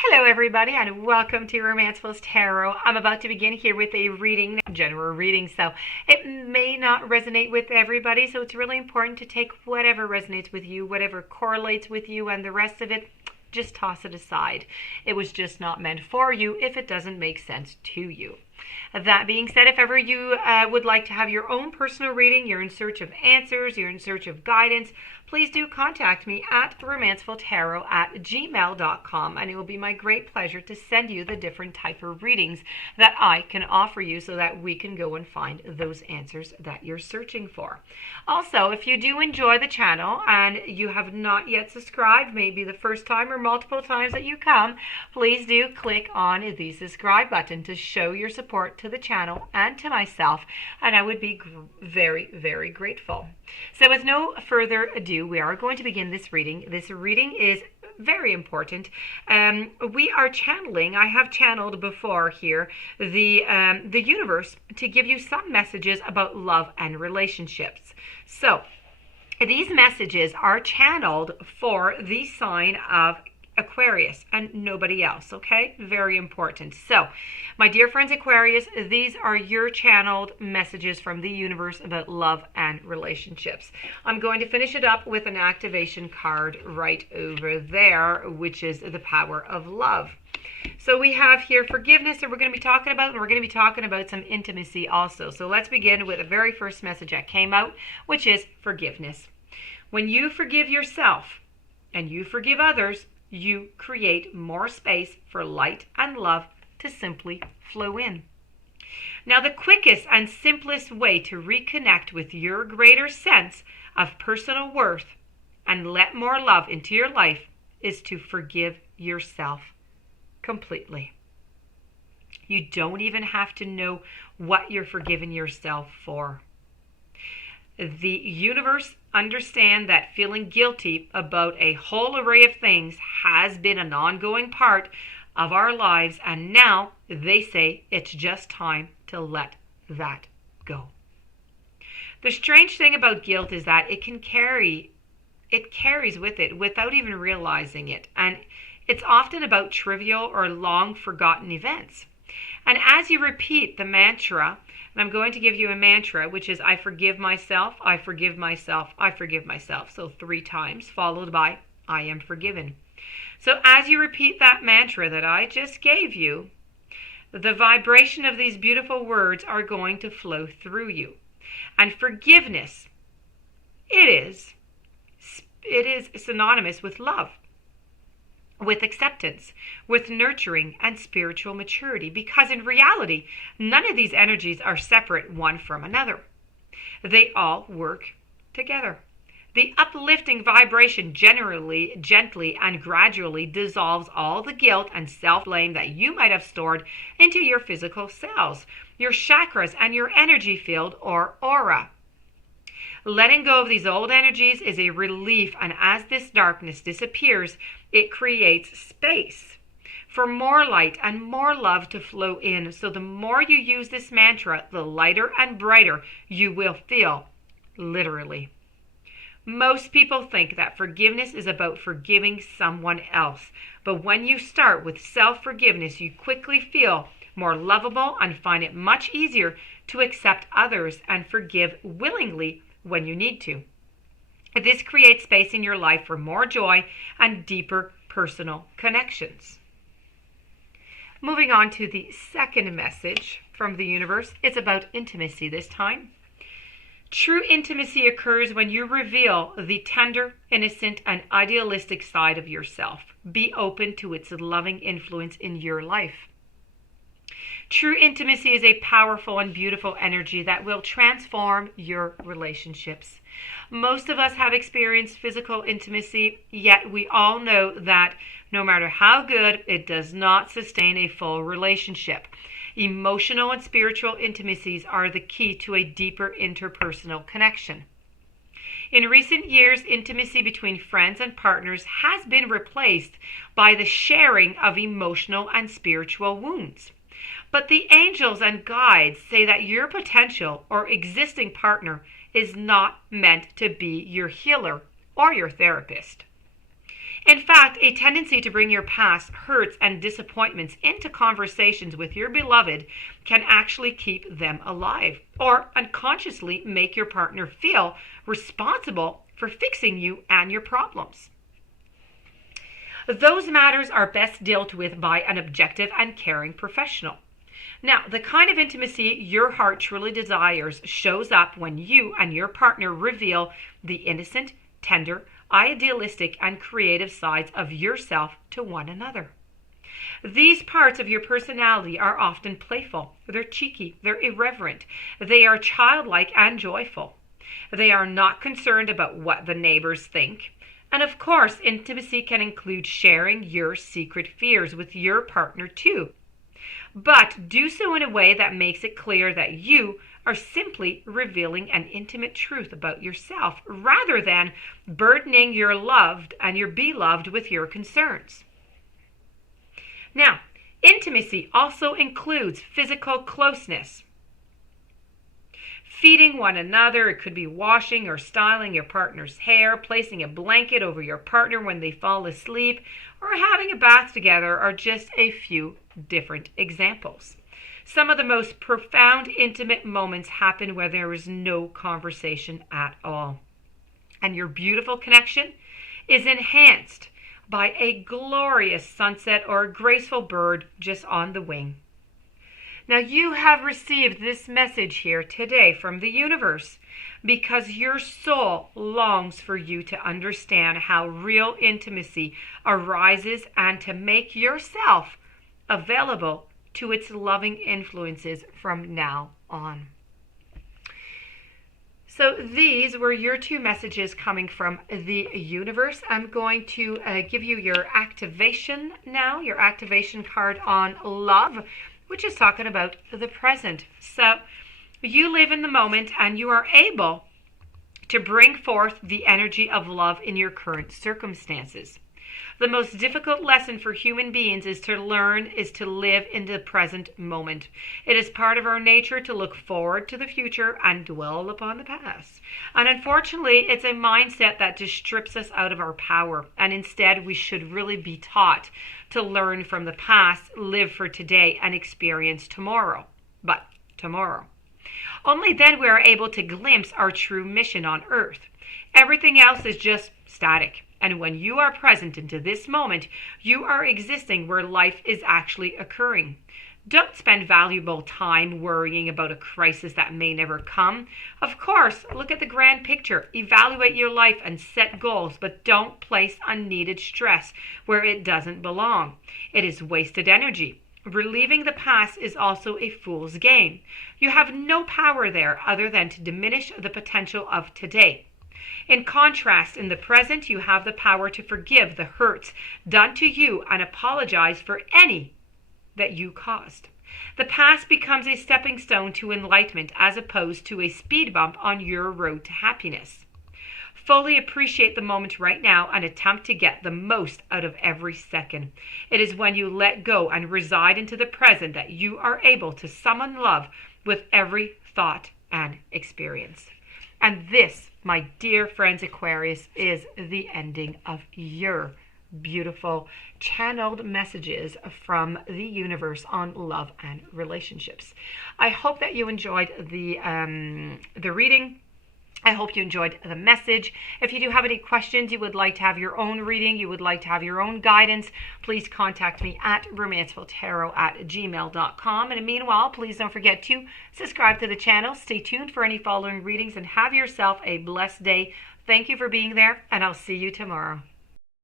Hello everybody and welcome to Romancefull's Tarot. I'm about to begin here with a reading, general reading, so it may not resonate with everybody, so it's really important to take whatever resonates with you, whatever correlates with you, and the rest of it, just toss it aside. It was just not meant for you if it doesn't make sense to you. That being said, if ever you would like to have your own personal reading, you're in search of answers, you're in search of guidance, please do contact me at romancefulltarot@gmail.com, and it will be my great pleasure to send you the different type of readings that I can offer you so that we can go and find those answers that you're searching for. Also, if you do enjoy the channel and you have not yet subscribed, maybe the first time or multiple times that you come, please do click on the subscribe button to show your support to the channel and to myself, and I would be very, very grateful. So with no further ado, we are going to begin this reading. This reading is very important. We are channeling, I have channeled before here, the universe to give you some messages about love and relationships. So these messages are channeled for the sign of Aquarius and nobody else, okay? Very important. So, my dear friends Aquarius, these are your channeled messages from the universe about love and relationships. I'm going to finish it up with an activation card right over there, which is the power of love. So we have here forgiveness that we're going to be talking about, and we're going to be talking about some intimacy also. So let's begin with the very first message that came out, which is forgiveness. When you forgive yourself and you forgive others, you create more space for light and love to simply flow in. Now, the quickest and simplest way to reconnect with your greater sense of personal worth and let more love into your life is to forgive yourself completely. You don't even have to know what you're forgiving yourself for. The universe understands that feeling guilty about a whole array of things has been an ongoing part of our lives, and now they say it's just time to let that go. The strange thing about guilt is that it carries with it without even realizing it, and it's often about trivial or long forgotten events. And as you repeat the mantra, and I'm going to give you a mantra, which is I forgive myself, I forgive myself, I forgive myself. So 3 times, followed by I am forgiven. So as you repeat that mantra that I just gave you, the vibration of these beautiful words are going to flow through you. And forgiveness, it is synonymous with love, with acceptance, with nurturing and spiritual maturity, because in reality, none of these energies are separate one from another. They all work together. The uplifting vibration generally, gently, and gradually dissolves all the guilt and self-blame that you might have stored into your physical cells, your chakras, and your energy field or aura. Letting go of these old energies is a relief, and as this darkness disappears, it creates space for more light and more love to flow in. So the more you use this mantra, the lighter and brighter you will feel, literally. Most people think that forgiveness is about forgiving someone else, but when you start with self-forgiveness, you quickly feel more lovable and find it much easier to accept others and forgive willingly when you need to. This creates space in your life for more joy and deeper personal connections. Moving on to the second message from the universe, it's about intimacy this time. True intimacy occurs when you reveal the tender, innocent, and idealistic side of yourself. Be open to its loving influence in your life. True intimacy is a powerful and beautiful energy that will transform your relationships. Most of us have experienced physical intimacy, yet we all know that no matter how good, it does not sustain a full relationship. Emotional and spiritual intimacies are the key to a deeper interpersonal connection. In recent years, intimacy between friends and partners has been replaced by the sharing of emotional and spiritual wounds. But the angels and guides say that your potential or existing partner is not meant to be your healer or your therapist. In fact, a tendency to bring your past hurts and disappointments into conversations with your beloved can actually keep them alive or unconsciously make your partner feel responsible for fixing you and your problems. Those matters are best dealt with by an objective and caring professional. Now, the kind of intimacy your heart truly desires shows up when you and your partner reveal the innocent, tender, idealistic, and creative sides of yourself to one another. These parts of your personality are often playful, they're cheeky, they're irreverent, they are childlike and joyful. They are not concerned about what the neighbors think. And of course, intimacy can include sharing your secret fears with your partner too. But do so in a way that makes it clear that you are simply revealing an intimate truth about yourself rather than burdening your loved and your beloved with your concerns. Now, intimacy also includes physical closeness. Feeding one another, it could be washing or styling your partner's hair, placing a blanket over your partner when they fall asleep, or having a bath together are just a few different examples. Some of the most profound intimate moments happen where there is no conversation at all. And your beautiful connection is enhanced by a glorious sunset or a graceful bird just on the wing. Now, you have received this message here today from the universe because your soul longs for you to understand how real intimacy arises and to make yourself available to its loving influences from now on. So these were your two messages coming from the universe. I'm going to give you your activation now, your activation card on love, which is talking about the present. So you live in the moment and you are able to bring forth the energy of love in your current circumstances. The most difficult lesson for human beings is to live in the present moment. It is part of our nature to look forward to the future and dwell upon the past. And unfortunately, it's a mindset that just strips us out of our power. And instead, we should really be taught to learn from the past, live for today, and experience tomorrow. But tomorrow. Only then we are able to glimpse our true mission on earth. Everything else is just static. And when you are present into this moment, you are existing where life is actually occurring. Don't spend valuable time worrying about a crisis that may never come. Of course, look at the grand picture, evaluate your life and set goals, but don't place unneeded stress where it doesn't belong. It is wasted energy. Relieving the past is also a fool's game. You have no power there other than to diminish the potential of today. In contrast, in the present, you have the power to forgive the hurts done to you and apologize for any that you caused. The past becomes a stepping stone to enlightenment as opposed to a speed bump on your road to happiness. Fully appreciate the moment right now and attempt to get the most out of every second. It is when you let go and reside into the present that you are able to summon love with every thought and experience. And this, my dear friends Aquarius, is the ending of your beautiful channeled messages from the universe on love and relationships. I hope that you enjoyed the reading. I hope you enjoyed the message. If you do have any questions, you would like to have your own reading, you would like to have your own guidance, please contact me at romancefulltarot@gmail.com. And meanwhile, please don't forget to subscribe to the channel, stay tuned for any following readings, and have yourself a blessed day. Thank you for being there, and I'll see you tomorrow.